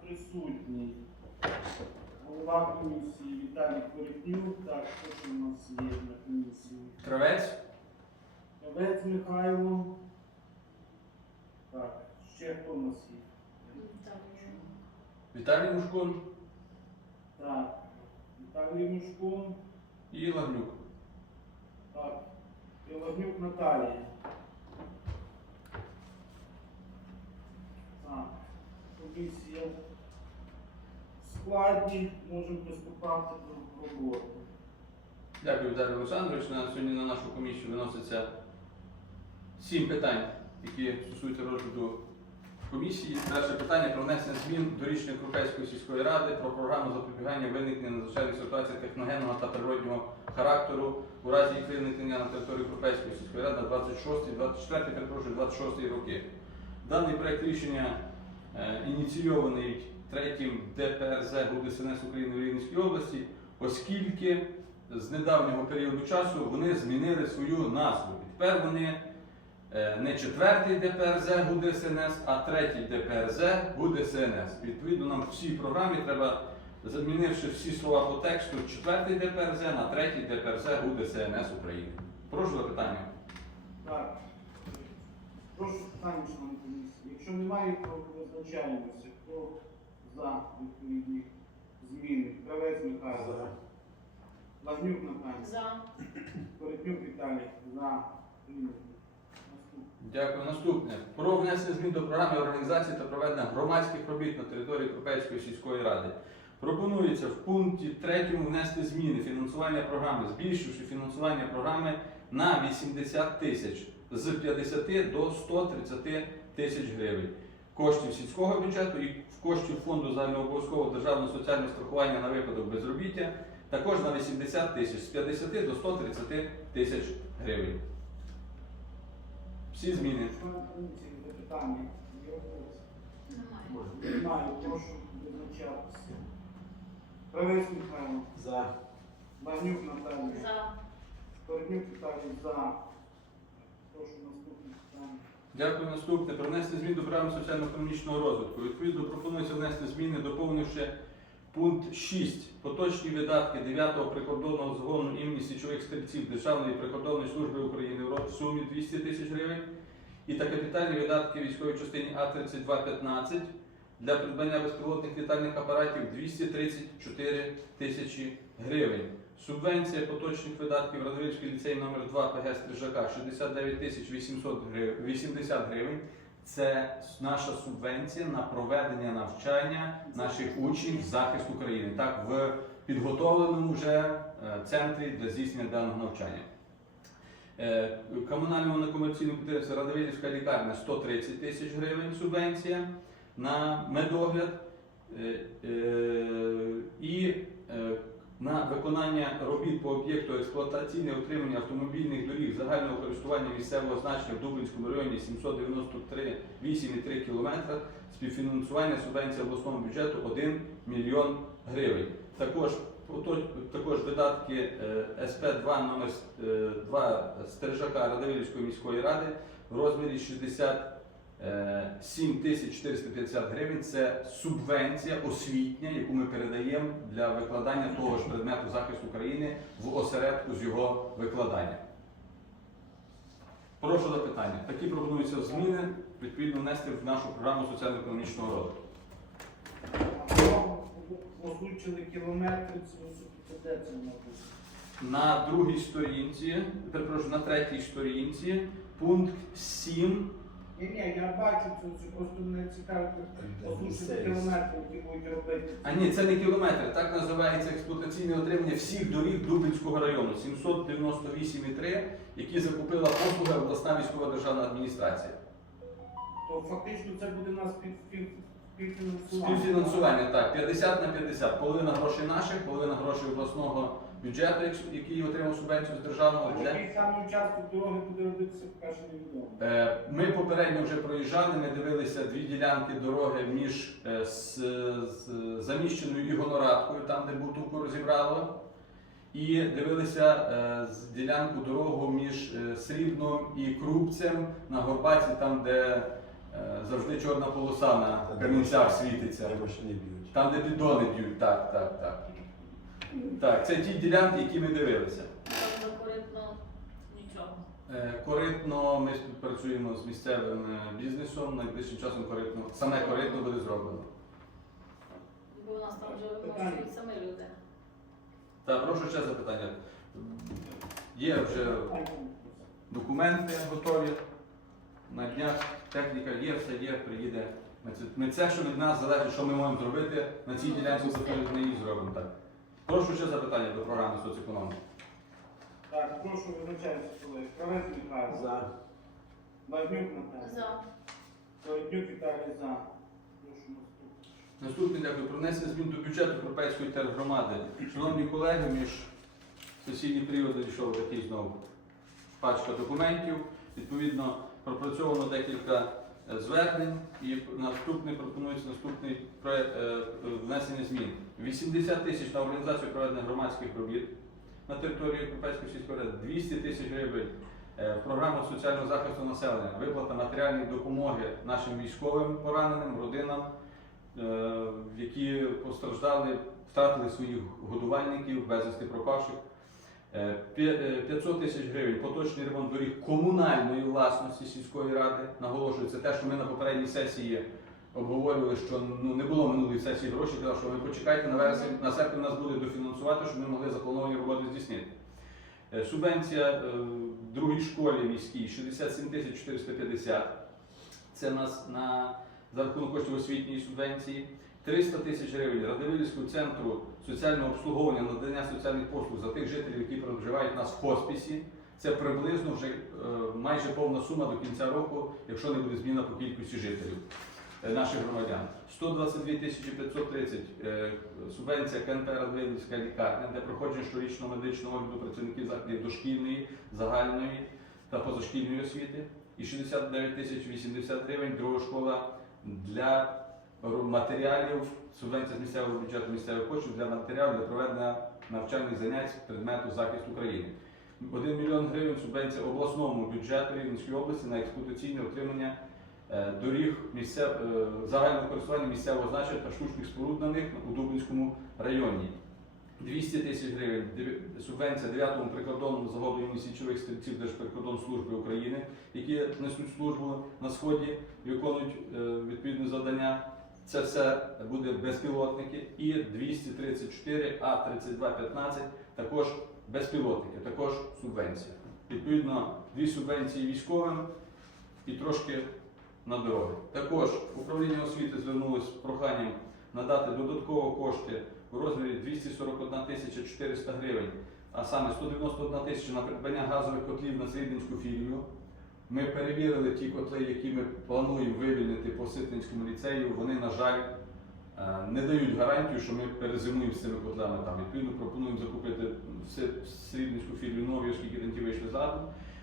присутній голова комісії Віталій Коротнюк. Так, ще у нас є на комісії? Кравець, Кравець Михайло. Так, ще хто у нас є? Віталій Мушкун Так, Віталій Мушкун. і Лагнюк. Так, Єлагнюк Наталія. Так, комісія в складі, можемо приступати до роботи. Дякую, Віталій Олександрович. На сьогодні на нашу комісію виноситься сім питань, які стосуються розгляду комісії. Перше питання про внесення змін до рішення Крупецької сільської ради про програму запобігання виникнення надзвичайних ситуацій техногенного та природнього характеру у разі їх виникнення на території Крупецької сільської ради на 26, 24, перепрошую, 26 роки. Даний проект рішення ініційований третім ДПРЗ ГУДСНС України в Рівненській області, оскільки з недавнього періоду часу вони змінили свою назву. Тепер вони е, не четвертий ДПРЗ ГУДСНС, а третій ДПРЗ ГУДСНС. Відповідно, нам в цій програмі треба, замінивши всі слова по тексту, четвертий ДПРЗ на третій ДПРЗ ГУДСНС України. Прошу запитання. Так, прошу питання, комісії. Якщо немає, то визначаємося. Хто за відповідні зміни? Кравець Михайло. Лагнюк Наталія. За. Коротнюк Віталій. За. Дякую. Наступне. Про внесення змін до програми організації та проведення громадських робіт на території Крупецької сільської ради. Пропонується в пункті 3 внести зміни фінансування програми, збільшивши фінансування програми на 80 тисяч з 50 до 130 тисяч гривень. Коштів сільського бюджету і коштів фонду загальнообов'язкового державного соціального страхування на випадок безробіття також на 80 тисяч з 50 до 130 тисяч гривень. Всі зміни. Вопроси? Немає. Немає. Прошу визначатися. Кравець Михайло. За. Лагнюк Наталія. За. Коротнюк Віталій. За. Прошу наступне питання. Дякую. Наступне. Про внесення змін до програми соціально-економічного розвитку. Відповідно, пропонується внести зміни, доповнивши пункт 6. Поточні видатки 9-го прикордонного згону імені січових стрільців Державної прикордонної служби України в сумі 200 тисяч гривень. І та капітальні видатки військової частині А3215 для придбання безпілотних літальних апаратів 234 тисячі гривень. Субвенція поточних видатків Радивильський ліцей номер 2 ПГ Стрижака 69 тисяч 80 гривень. Це наша субвенція на проведення навчання наших учнів захист України. Так, в підготовленому вже е, центрі для здійснення даного навчання. Е, Комунальному некомерційному підприємству Радивилівська лікарня 130 тисяч гривень субвенція на медогляд Е, і на виконання робіт по об'єкту експлуатаційне утримання автомобільних доріг загального користування місцевого значення в Дублінському районі 793,8,3 км співфінансування субвенції обласному бюджету 1 мільйон гривень. Також також видатки е, СП-2 номер 2 Стережака Радивилівської міської ради в розмірі 60 Е, 7450 гривень це субвенція освітня, яку ми передаємо для викладання того ж предмету захисту України в осередку з його викладання. Прошу запитання. Такі пропонуються зміни відповідно внести в нашу програму соціально-економічного розвитку. Озвучили кілометри, це це? На другій сторінці, перепрошую, на третій сторінці, пункт 7 Ні, ні, я бачу це, це просто мене цікаво, озвучити кілометри, які будуть робити. А ні, це не кілометри. Так називається експлуатаційне отримання всіх доріг Дублінського району 798,3, які закупила послуга обласна військова державна адміністрація. То фактично це буде у нас під. Співфінансування так, 50 на 50. Половина грошей наших, половина грошей обласного бюджету, який отримав субвенцію з державного для. який саме участок дороги буде робитися, поки що невідомо. Е, Ми попередньо вже проїжджали, ми дивилися дві ділянки дороги між е, з, з заміщеною і гонорадкою, там де бутуку розібрало. І дивилися е, з ділянку дорогу між Срібном і Крупцем на Горбаці, там де завжди чорна полоса на камінцях світиться. Там, де піддони б'ють, так, так, так. Так, це ті ділянки, які ми дивилися. Там коритно нічого. Е, Коритно ми співпрацюємо з місцевим е, бізнесом. Найближчим часом коритно, саме коритно буде зроблено. Бо у нас там вже вимушують самі люди. Та прошу ще запитання. Є вже документи готові. На днях техніка є, все є, приїде. Ми це, ми це, що від нас залежить, що ми можемо зробити, на цій ділянці ми її зробимо так. Прошу ще запитання до програми соцекономіки. Так, прошу визначатися, колеги. Кравець Михайло. За. Лавнюк Наталія. За. Коротнюк Віталій за. Прошу наступний. Наступне дякую про внесення змін до бюджету Європейської тергромади. Шановні колеги, між сесійні періоди дійшов такий знову пачка документів. Відповідно, пропрацьовано декілька звернень і наступний пропонується наступний е, внесення змін. 80 тисяч на організацію проведення громадських робіт на території Європейської сільської ради, 200 тисяч гривень е, в програму соціального захисту населення, виплата матеріальної допомоги нашим військовим пораненим, родинам, е, які постраждали, втратили своїх годувальників, безвісти пропавших. Е, п'я- е, 500 тисяч гривень поточний ремонт доріг комунальної власності сільської ради. Наголошується те, що ми на попередній сесії обговорювали, що ну, не було минулої сесії грошей, казали, що ви почекайте на вересень, на серпень нас буде дофінансувати, щоб ми могли заплановані роботи здійснити. Е, Субвенція е, в другій школі міській 67 тисяч 450. Це нас на за рахунок коштів освітньої субвенції. 300 тисяч гривень Радивилівського центру соціального обслуговування, надання соціальних послуг за тих жителів, які проживають нас в хоспісі. Це приблизно вже е, майже повна сума до кінця року, якщо не буде зміна по кількості жителів е, наших громадян. 122 тисячі 530 е, субвенція КНП Радивилівська лікарня, де проходження щорічного медичного огляду працівників закладів дошкільної, загальної та позашкільної освіти. І 69 тисяч 80 гривень друга школа для матеріалів, субвенція з місцевого бюджету місцевих коштів для матеріалів для проведення навчальних занять предмету захист України. 1 мільйон гривень субвенція обласному бюджету Рівненської області на експлуатаційне утримання е, доріг місцев, е, загального користування місцевого значення та штучних споруд на них у Дубинському районі. 200 тисяч гривень субвенція 9-му прикордонному імені січових стрільців Держприкордонслужби України, які несуть службу на сході виконують е, відповідне завдання. Це все буде безпілотники і 234 А3215 також безпілотники, також субвенція. Відповідно, дві субвенції військовим і трошки на дороги. Також управління освіти звернулося з проханням надати додатково кошти у розмірі 241 тисяча 400 гривень, а саме 191 тисяча на придбання газових котлів на Срібненську філію. Ми перевірили ті котли, які ми плануємо вивільнити по Ситницькому ліцею. Вони, на жаль, е, не дають гарантію, що ми перезимуємо з цими котлами. Там відповідно пропонуємо закупити Срібненську філію нові, оскільки там ті вийшли задум.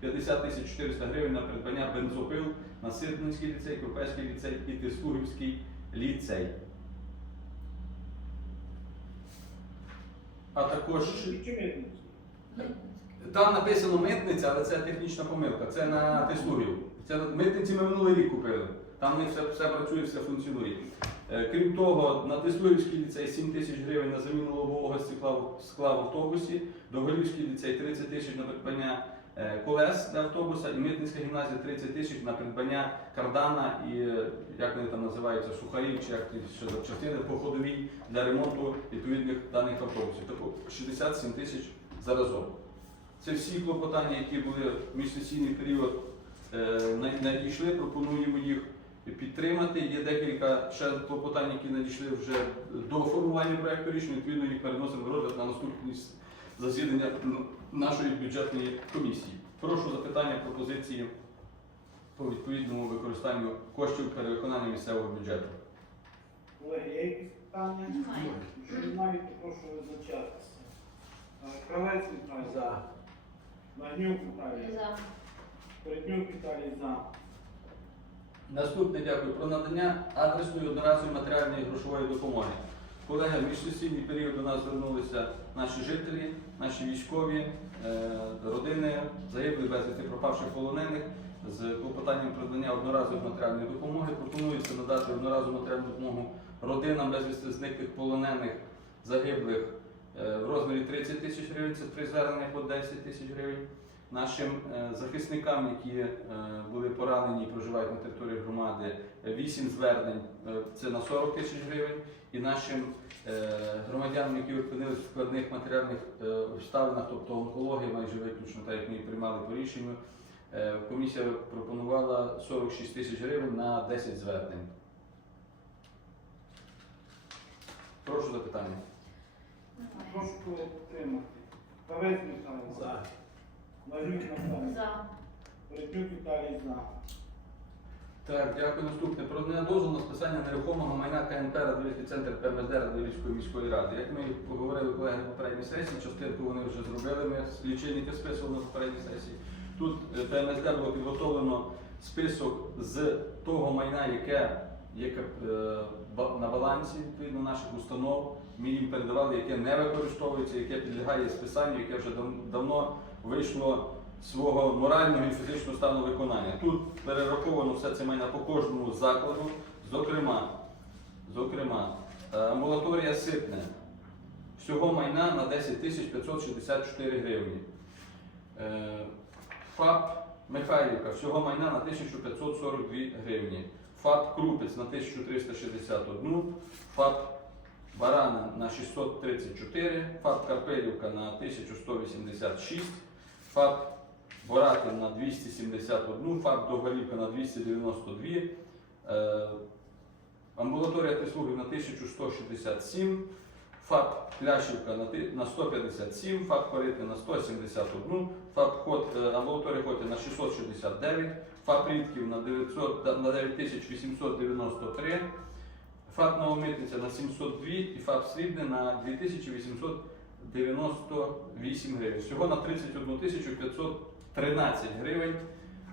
50 тисяч 400 гривень на придбання бензопил на Ситницький ліцей, Кропецький ліцей і Тислугівський ліцей. А також? Там написано митниця, але це технічна помилка. Це на Тислугів. Це митниці ми минулий рік купили. Там не все, все працює, все функціонує. Е, Крім того, на Тислугівський ліцей 7 тисяч гривень на заміну лобового скла в автобусі, Довголівський ліцей 30 тисяч на придбання е, колес для автобуса і Митницька гімназія 30 тисяч на придбання кардана і е, як вони там називаються, сухарів чи як ще запчастини по ходовій для ремонту відповідних даних автобусів. Тобто 67 тисяч заразом. Це всі клопотання, які були в міжсесійний період е, надійшли, пропонуємо їх підтримати. Є декілька ще клопотань, які надійшли вже до формування проекту рішення. Відповідно, їх переносимо в розгляд на наступні засідання нашої бюджетної комісії. Прошу запитання, пропозиції по відповідному використанню коштів перевиконання місцевого бюджету. Колеги, є якісь питання? Немає. То прошу визначатися. Е, Кравець Михайло. За. Лавнюк Наталія. За. Коротнюк Віталій за. Наступне дякую про надання адресної одноразової матеріальної грошової допомоги. Колеги, в міжсесійний період до нас звернулися наші жителі, наші військові, е, родини загиблих безвісти пропавших полонених з клопотанням про надання одноразової матеріальної допомоги. Пропонується надати одноразову матеріальну допомогу родинам безвісти зниклих полонених загиблих в розмірі 30 тисяч гривень, це три звернення по 10 тисяч гривень. Нашим е, захисникам, які е, були поранені і проживають на території громади, 8 звернень е, це на 40 тисяч гривень. І нашим е, громадянам, які опинилися в складних матеріальних е, обставинах, тобто онкологія майже виключно, так як ми приймали по рішенню, е, комісія пропонувала 46 тисяч гривень на 10 звернень. Прошу запитання. Прошу підтримати. Павець Михайло. За. Лазюк Наталія. За. Перепюк Віталій за. Так, дякую. Наступне. Про надання дозволу на списання нерухомого майна КНП Радивільський центр ПМСД Радивільської міської ради. Як ми поговорили колеги на попередній сесії, частинку вони вже зробили, ми лічильники списували на попередній сесії. Тут е, ПМСД було підготовлено список з того майна, яке є е, на балансі відповідно наших установ. Ми їм передавали, яке не використовується, яке підлягає списанню, яке вже давно вийшло свого морального і фізичного стану виконання. Тут перераховано все це майна по кожному закладу, зокрема, зокрема, е, амбулаторія Ситне. Всього майна на 10 564 гривні. Е, ФАП Михайлівка, всього майна на 1542 гривні. ФАП Крупець на 1361, ФАП Барана на 634, ФАП Карпелівка на 1186, ФАП Боратин на 271, ФАП Довголівка на 292, е, амбулаторія прислуги на 1167, ФАП Пляшівка на 157, ФАП Корити на 171, ФАП Хот, е, амбулаторія Хоті на 669, ФАП Рідків на 900, на 9893, ФАП Новомитниця на 702 і ФАП Срібне на 2898 гривень. Всього на 31 513 гривень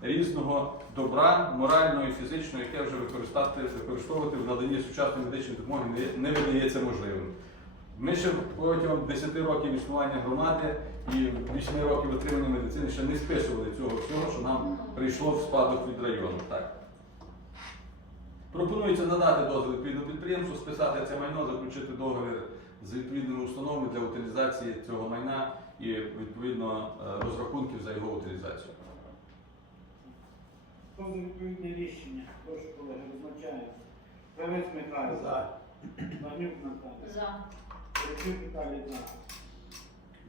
різного добра, морального і фізичного, яке вже використовувати в наданні сучасної медичної допомоги не видається можливим. Ми ще протягом 10 років існування громади і 8 років отримання медицини ще не списували цього всього, що нам прийшло в спадок від району. Так. Пропонується надати дозвіл відповідному підприємству, списати це майно, заключити договір з відповідними установами для утилізації цього майна і відповідно е, розрахунків за його утилізацію. Відповідне рішення? Прошу колеги, визначається. Павець Михайло. За. Лазюк Наталія. За.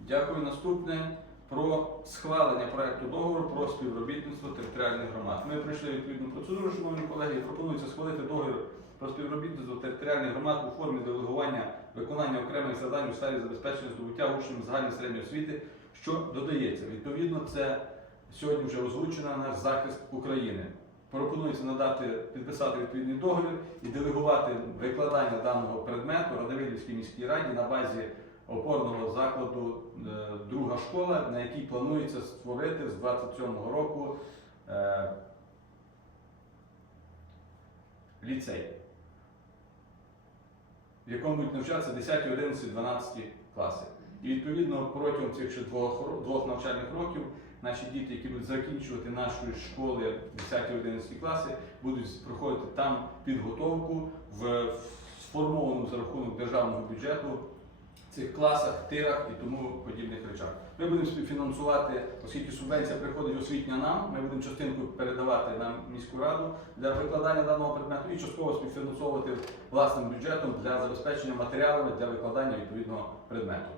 Дякую. Наступне про схвалення проекту договору про співробітництво територіальних громад. Ми пройшли відповідну процедуру, шановні колеги, і пропонується схвалити договір про співробітництво територіальних громад у формі делегування виконання окремих завдань у сфері забезпечення здобуття учнів загальної середньої освіти, що додається. Відповідно, це сьогодні вже озвучено наш захист України. Пропонується надати підписати відповідний договір і делегувати викладання даного предмету Радивилівській міській раді на базі опорного закладу е, друга школа, на якій планується створити з 27-го року е, ліцей, в якому будуть навчатися 10, 11, 12 класи. І відповідно протягом цих ще двох, двох навчальних років наші діти, які будуть закінчувати нашої школи 10-11 класи, будуть проходити там підготовку в сформованому за рахунок державного бюджету цих класах, тирах і тому подібних речах. Ми будемо співфінансувати, оскільки субвенція приходить освітня нам, ми будемо частинку передавати на міську раду для викладання даного предмету і частково співфінансовувати власним бюджетом для забезпечення матеріалами для викладання відповідного предмету.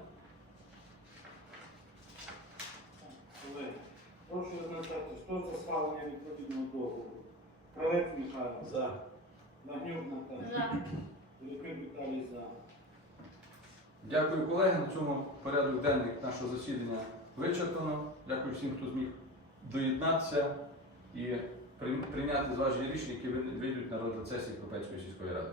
Колеги, прошу визначатися. Хто схвалення відповідного договору? Кравець Михайло. За. Нагнюк Наталія. За. Перепюк Віталій за. Дякую, колеги. На цьому порядок денний нашого засідання вичерпано. Дякую всім, хто зміг доєднатися і прийняти зважені рішення, які вийдуть на розгляд сесії Європейської сільської ради.